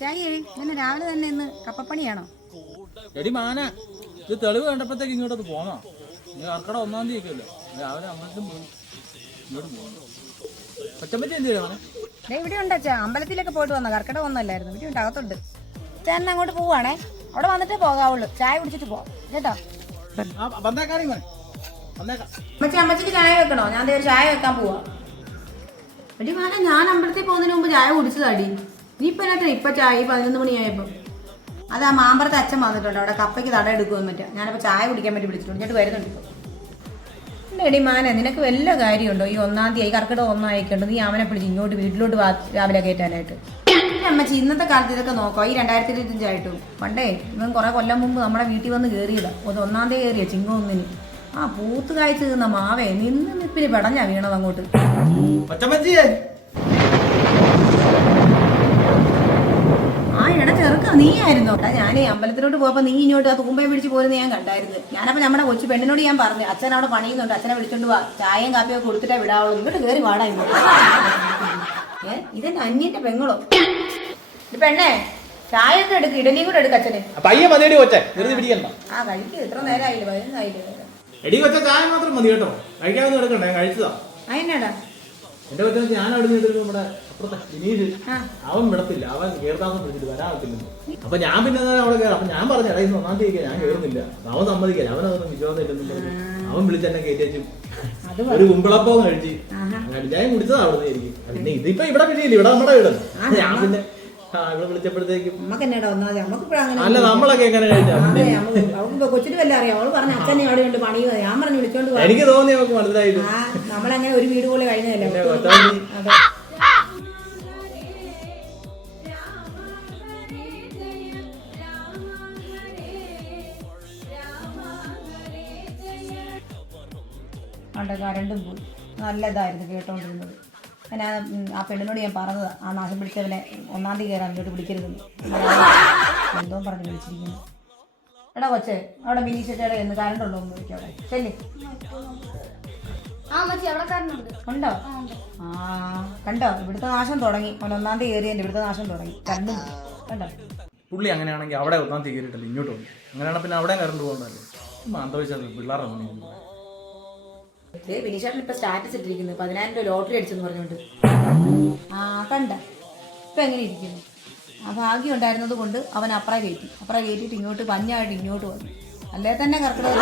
ചായ ഇന്ന് രാവിലെ തന്നെ ഇന്ന് കപ്പപ്പണിയാണോ? എടി മാന, ഇത് തെളിവ് കണ്ടപ്പോഴത്തേക്ക് ഇങ്ങോട്ടൊന്ന് പോന്നോ? നീ കർക്കട 1-ാം തീയതി ഒക്കെ അല്ലേ, രാവിലെ അമ്പലത്തിൽ പോയി ഇങ്ങോട്ട് പോകുന്നു. ഒറ്റപ്പറ്റി എന്ത് ചെയ്യണം? ഇവിടെ ഉണ്ട് അച്ഛാ, അമ്പലത്തിലൊക്കെ പോയിട്ട് വന്ന കർക്കട ഒന്നല്ലായിരുന്നു, ഇവിടെ ഉണ്ട്, അകത്തുണ്ട്. ചേട്ടൻ അങ്ങോട്ട് പോവാണേ, അവിടെ വന്നിട്ടേ പോകാവുള്ളൂ. ചായ കുടിച്ചിട്ട് പോവാം കേട്ടോ. അമ്മച്ചിക്ക് ചായ വെക്കണോ? ഞാൻ ഒരു ചായ വെക്കാൻ പോവാ. എടി മാന, ഞാൻ അമ്പലത്തിൽ പോകുന്നതിന് മുമ്പ് ചായ കുടിച്ചതാടി. ഇനിയിപ്പോ എന്നാ ഇപ്പൊ ചായ 11 മണിയായപ്പോ. അത് ആ മാമ്പറത്തെ അച്ഛൻ വന്നിട്ടുണ്ട്, അവിടെ കപ്പയ്ക്ക് തട എടുക്കുമെന്ന് പറ്റാ. ഞാനപ്പോൾ ചായ കുടിക്കാൻ വേണ്ടി വിളിച്ചിട്ടുണ്ട്, എന്നിട്ട് വരുന്നുണ്ട് ഇപ്പോൾ. എടി മാനെ, നിനക്ക് വല്ല കാര്യമുണ്ടോ? ഈ 1-ാം തീയതി കർക്കിടക 1 ആയിക്കൊണ്ട് നീ അവനെ പിടിച്ച് ഇങ്ങോട്ട് വീട്ടിലോട്ട് രാവിലെ കയറ്റാനായിട്ട്. അമ്മച്ചി ഇന്നത്തെ കാലത്ത് ഇതൊക്കെ നോക്കോ? ഈ 2025 ആയിട്ടും പണ്ടേ ഇവൻ കുറെ കൊല്ലം മുമ്പ് നമ്മുടെ വീട്ടിൽ വന്ന് കയറിയതാ. 1-ാം തീയതി കയറിയ ചിങ്ങ 1-ന്. ആ പൂത്ത് കായ്ച്ചു നിന്ന മാവേ നിന്ന് നിപ്പിന് പെടഞ്ഞാ വീണത് അങ്ങോട്ട്. ആ ഇട ചെറുക്ക നീ ആയിരുന്നോ? ഞാൻ അമ്പലത്തിലോട്ട് പോയപ്പോ നീ ഇങ്ങോട്ട് ആ തൂമ്പയെ പിടിച്ച് പോരുന്ന ഞാൻ കണ്ടായിരുന്നു. ഞാനപ്പോ നമ്മുടെ കൊച്ചു പെണ്ണിനോട് ഞാൻ പറഞ്ഞു, അച്ഛൻ അവിടെ പണിയുന്നുണ്ട്, അച്ഛനെ വിളിച്ചോണ്ട് വാ, ചായയും കാപ്പിയൊക്കെ കൊടുത്തിട്ടേ വിടാവുള്ളൂ, ഇങ്ങോട്ട് കയറി വാടാ ഇങ്ങോട്ട്. ഇതെന്നെ അന്യന്റെ പെങ്ങളോ? പെണ്ണേ, ചായ ഒക്കെ എടുക്ക്, ഇഡലിയും കൂടെ എടുക്ക അച്ഛന്. ആ കഴിക്കും, എത്ര നേരമായില്ലേ, 11 ആയില്ലേ. ചായ മാത്രം മതി കേട്ടോ, കഴിക്കാതെ എടുക്കണ്ടേ, കഴിച്ചതാ. അതിനാടാ എന്റെ കൊച്ചു ഞാൻ അവിടെ നമ്മുടെ അപ്പുറത്തെ വിനീഷ്, അവൻ വിടത്തില്ല, അവൻ കയർത്താസം പിടിച്ചിട്ട് വരാത്തില്ല. അപ്പൊ ഞാൻ പിന്നെ അവിടെ കയറാം. അപ്പൊ ഞാൻ പറഞ്ഞു, ഇടയിൽ 1-ാം തീയതി ഞാൻ കയറുന്നില്ല, അവൻ സമ്മതിക്കില്ല, അവനതൊന്നും വിശ്വാസം ഇല്ലെന്നും പറഞ്ഞു. അവൻ വിളിച്ചെന്നെ കയറ്റേച്ചും ഒരു കുമ്പിളപ്പം കഴിച്ച് ഞാൻ കുടിച്ചതാ അവിടെ നിന്ന്. പിന്നെ ഇതിപ്പോ ഇവിടെ പിടിയില്ല, ഇവിടെ നമ്മുടെ വീട്. ഞാൻ പിന്നെ ഇവിടെ വിളിച്ചപ്പോഴത്തേക്കും അല്ല നമ്മളൊക്കെ എങ്ങനെ കഴിച്ചാ കൊച്ചിന് വല്ല അറിയാം. അവള് പറഞ്ഞ അച്ഛനെ അവിടെ ഉണ്ട് പണിയുക, ഞാൻ പറഞ്ഞു വിളിച്ചോണ്ട് പോകാം. എനിക്ക് തോന്നി അവർക്ക് മനസ്സിലായില്ല. നമ്മളങ്ങനെ ഒരു വീട് പോലെ കഴിഞ്ഞതല്ലേ. അവിടെ കരണ്ടും പോയി, നല്ല ഇതായിരുന്നു കേട്ടോണ്ടിരുന്നത്. ഞാൻ ആ പെണ്ണിനോട് ഞാൻ പറഞ്ഞതാ, ആ നാശം പിടിച്ചവനെ 1-ാം തീയതി കയറാൻ ഇങ്ങോട്ട് വിളിക്കരുതെന്ന്. എന്തോ പറഞ്ഞ് വിളിച്ചിരിക്കുന്നു. എടാ കൊച്ചേ, അവിടെ മിനിച്ചേട്ടയുടെ എന്ന് കരണ്ടുണ്ടോ എന്ന് ചോദിക്കും. അവിടെ ശരി ഉണ്ടോ? ആ കണ്ടോ, ഇവിടുത്തെ നാശം തുടങ്ങി. 1-ാം തീയതി കയറിയതിന്റെ ഇവിടുത്തെ നാശം തുടങ്ങി. കരണ്ടും കണ്ടോ. പുള്ളി അങ്ങനെയാണെങ്കിൽ അവിടെ 1-ാം തീയതി കയറിയിട്ടല്ലേ ഇങ്ങോട്ട് വന്നു. അങ്ങനെയാണ് പിന്നെ അവിടെ കറണ്ട് പോകണ്ടല്ലോ. അന്ധവിശ്വാസം പിള്ളേരാണ്. വിനീഷേട്ടൻ ഇപ്പൊ സ്റ്റാറ്റസ് ഇട്ടിരിക്കുന്നു, 10,000 രൂപ ലോട്ടറി അടിച്ചെന്ന് പറഞ്ഞോണ്ട്. ആ കണ്ട ഇപ്പൊ എങ്ങനെ ഇരിക്കുന്നു. ആ ഭാഗ്യം ഉണ്ടായിരുന്നത് കൊണ്ട് അവൻ അപ്പുറം കയറ്റിയിട്ട് ഇങ്ങോട്ട് പഞ്ഞായിട്ട് ഇങ്ങോട്ട് വന്നു. അല്ലേ തന്നെ കർക്കിടക